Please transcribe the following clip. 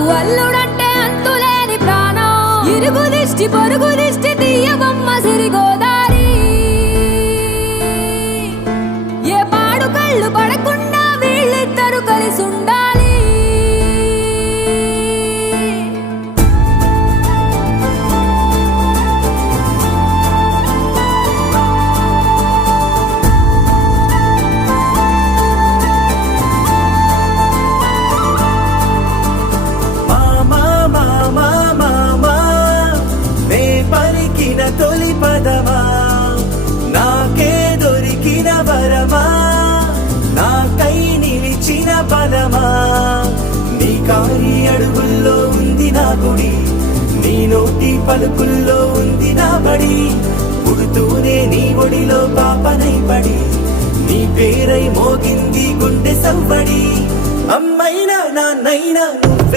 నాకు అల్లుడంటే అంతులేని ప్రాణం ఇరుగు దిష్టి పొరుగు దిష్టి తీయబొమ్మ సిరిగోదారి ఏ పాడు కళ్ళు పడకుండా వీళ్ళిద్దరు కలిసి ఉండాలి తొలి పదమా నాకే దొరికిన వరమా నాకై నిలిచిన బలమా నీ కారి అడుగుల్లో ఉంది నా గుడి నీ నోటి పలుకుల్లో ఉంది నా బడి పుడుతూనే నీ ఒడిలో పాపనై పడి నీ పేరై మోగింది గుండె సవ్వడి అమ్మైనా నాన్నైనా